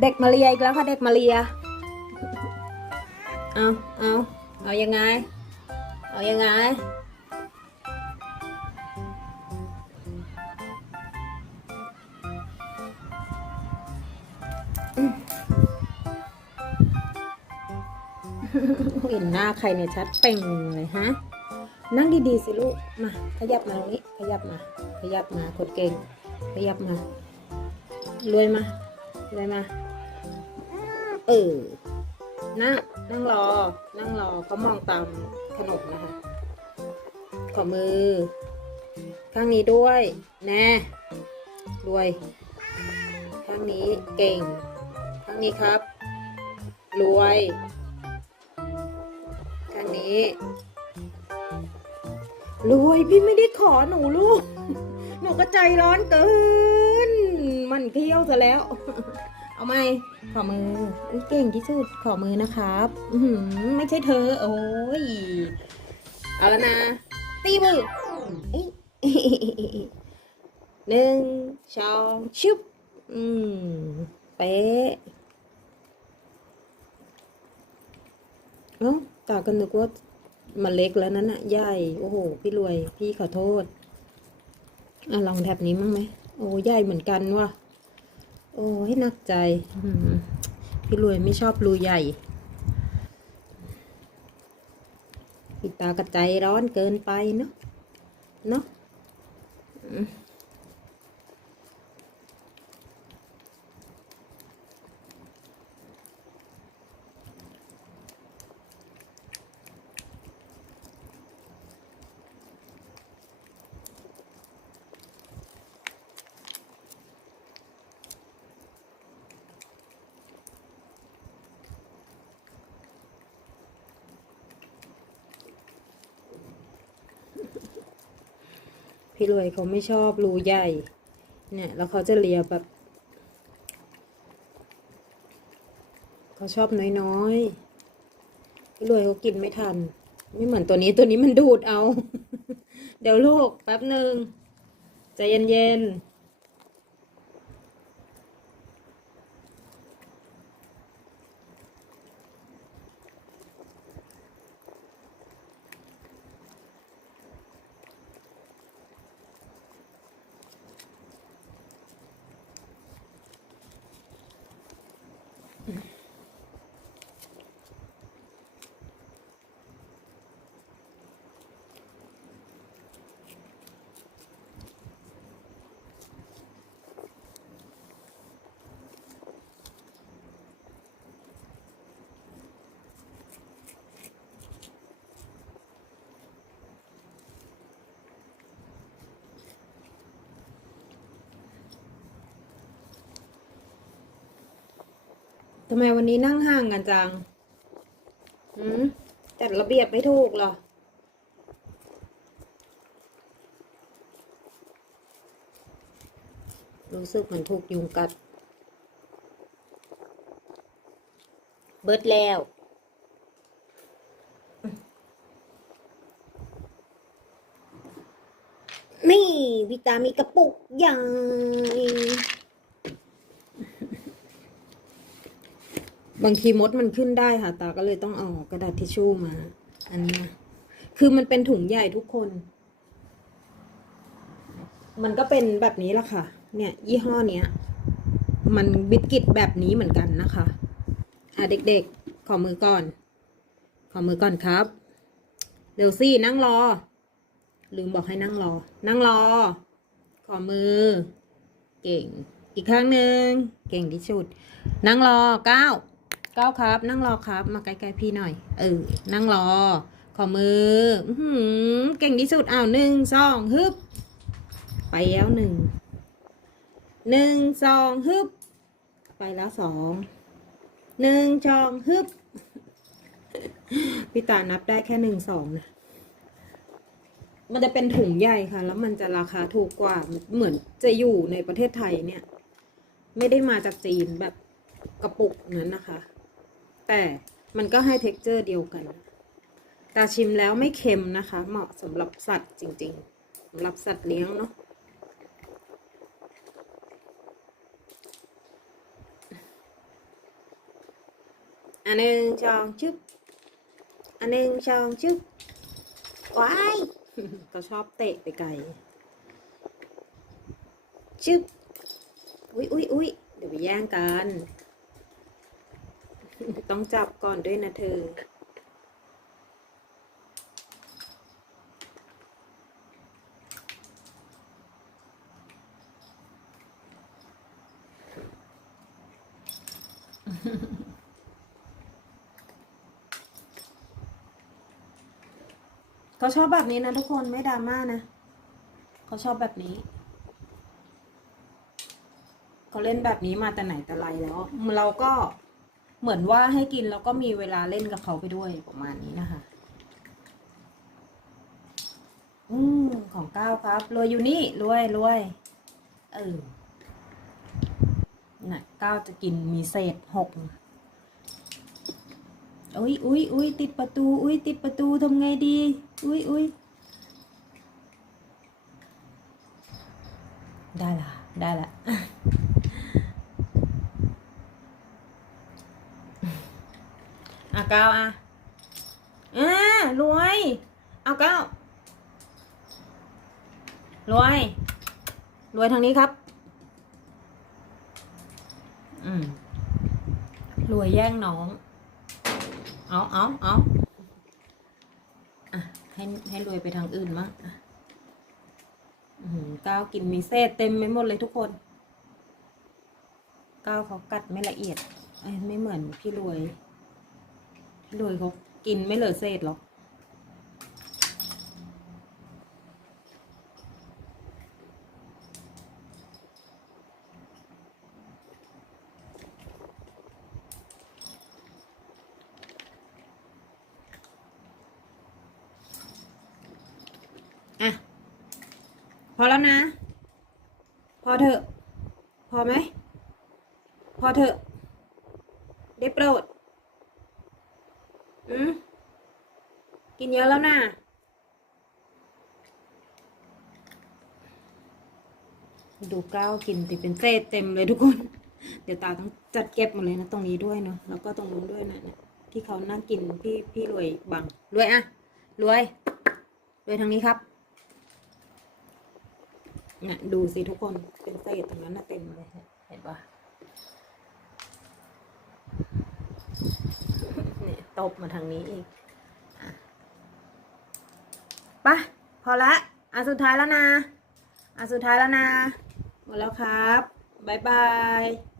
เด็กมาเรียอีกแล้วค่ะเด็กมาเรีย เอาเอาเอายังไง เอายังไง เห็นหน้าใครเนี่ยชัดเป่งเลยฮะ นั่งดีๆสิลูก มา ขยับมาตรงนี้ ขยับมา ขยับมาคนเก่ง ขยับมา รวยมา รวยมา เออ นั่ง นั่งรอ นั่งรอเขามองตามขนมนะคะ ขอมือ ข้างนี้ด้วย แน่รวย ข้างนี้เก่ง ข้างนี้ครับ รวย ข้างนี้ รวยพี่ไม่ได้ขอหนูลูก หนูก็ใจร้อนเกิน มันเที่ยวซะแล้ว เอาไหมขอมืออุ๊ยเก่งที่สุดขอมือนะครับอืไม่ใช่เธอ โอ้ยเอาแล้วนะตีมือเอหนึ่งสองชุบอืมเป๊ะเอ้าตากันนึกว่ามันเล็กแล้วนั้นอะใหญ่ โอ้โห พี่รวย พี่ขอโทษ อะ ลองแถบนี้มั้งไหม โอ้ใหญ่เหมือนกันว่ะ โอ้ยหนักใจอืมพี่รวยไม่ชอบรูใหญ่พี่ตากระใจร้อนเกินไปเนาะเนาะ พี่รวยเขาไม่ชอบรูใหญ่ เนี่ย แล้วเขาจะเลียแบบเขาชอบน้อยๆพี่รวยเขากินไม่ทัน ไม่เหมือนตัวนี้ตัวนี้มันดูดเอา เดี๋ยวลูกแป๊บหนึ่งใจเย็นๆำไมวันนี้นั่งห่างกันจังหืมจัดระเบียบไม่ถูกเหรอ รู้สึกเหมือนถูกยุงกัด เบิดแล้วนี่วิตามีกระปุกให บางทีมดมันขึ้นได้ค่ะ ตาก็เลยต้องเอากระดาษทิชชู่มา อันนี้คือมันเป็นถุงใหญ่ทุกคน มันก็เป็นแบบนี้ละค่ะ เนี่ย ยี่ห้อเนี้ย มันบิสกิตแบบนี้เหมือนกันนะคะ อะเด็กๆ ขอมือก่อน ขอมือก่อนครับเดี๋ยวสินั่งรอ ลืมบอกให้นั่งรอ นั่งรอ ขอมือ เก่ง อีกครั้งหนึ่ง เก่งที่สุด นั่งรอเก้า ก้าครับ นั่งรอครับ มาใกล้ๆพี่หน่อย เออ นั่งรอ ขอมือหือเก่งที่สุดอ้าวหนึ่งสองฮึบ ไปแล้วหนึ่งหนึ่งสองฮึบ ไปแล้วสองหนึ่งสองฮึบพี่ตานับได้แค่หนึ่งสองนะมันจะเป็นถุงใหญ่ค่ะ แล้วมันจะราคาถูกกว่าเหมือนจะอยู่ในประเทศไทยเนี่ย ไม่ได้มาจากจีนแบบกระปุกนั้นนะคะ แต่มันก็ให้เท็กเจอร์เดียวกันต่ชิมแล้วไม่เค็มนะคะ เหมาะสำหรับสัตว์จริงๆสำหรับสัตว์เลี้ยงเนาะอันหนึ่งสองชึบอันหนึ่งสองชึบว้ายก็ชอบเตะไปไกลชึบอุ้ยอุ้ยอุ้ยเดี๋ยวไปแย่งกัน ต้องจับก่อนด้วยนะเธอ เขาชอบแบบนี้นะทุกคนไม่ดราม่านะ เขาชอบแบบนี้เขาเล่นแบบนี้มาแต่ไหนแต่ไรแล้ว เราก็ เหมือนว่าให้กินแล้วก็มีเวลาเล่นกับเขาไปด้วยประมาณนี้นะคะ อืมของก้าวครับ รวยอยู่นี่ รวยรวยเออน่ะก้าวจะกินมีเศษหกอุ้ยอุ้ยอุ้ยติดประตู อุ้ยติดประตูทำไงดี อุ้ยอุ้ยได้ละได้ละ อะก้าวอะอ่ารวย เอาก้าวรวย รวยทางนี้ครับ อืมรวยแย่งน้อง เอาเอาเอาอะให้ให้รวยไปทางอื่นมั้งอะก้าวกินมีเศษเต็มไปหมดเลยทุกคนก้าวเขากัดไม่ละเอียดไม่เหมือนพี่รวย พี่รวยเขากินไม่เหลือเศษหรอกอะพอแล้วนะ พอเถอะ พอไหม พอเถอะ ได้โปรด อืมกินเยอะแล้วนะดูก้าวกินติเป็นเศษเต็มเลยทุกคน เดี๋ยวตาต้องจัดเก็บหมดเลยนะตรงนี้ด้วยเนาะแล้วก็ตรงนู้นด้วยนะเนี่ยที่เขานั่งกินพี่พี่รวยบังรวยอะรวยรวยทางนี้ครับเนี่ยดูสิทุกคนเป็นเศษตรงนั้นนะเต็มเลยเห็นปะเนี่ย ตบมาทางนี้อีกอะไปะพอละอันสุดท้ายแล้วนะอันสุดท้ายแล้วนะหมดแล้วครับ บ๊ายบาย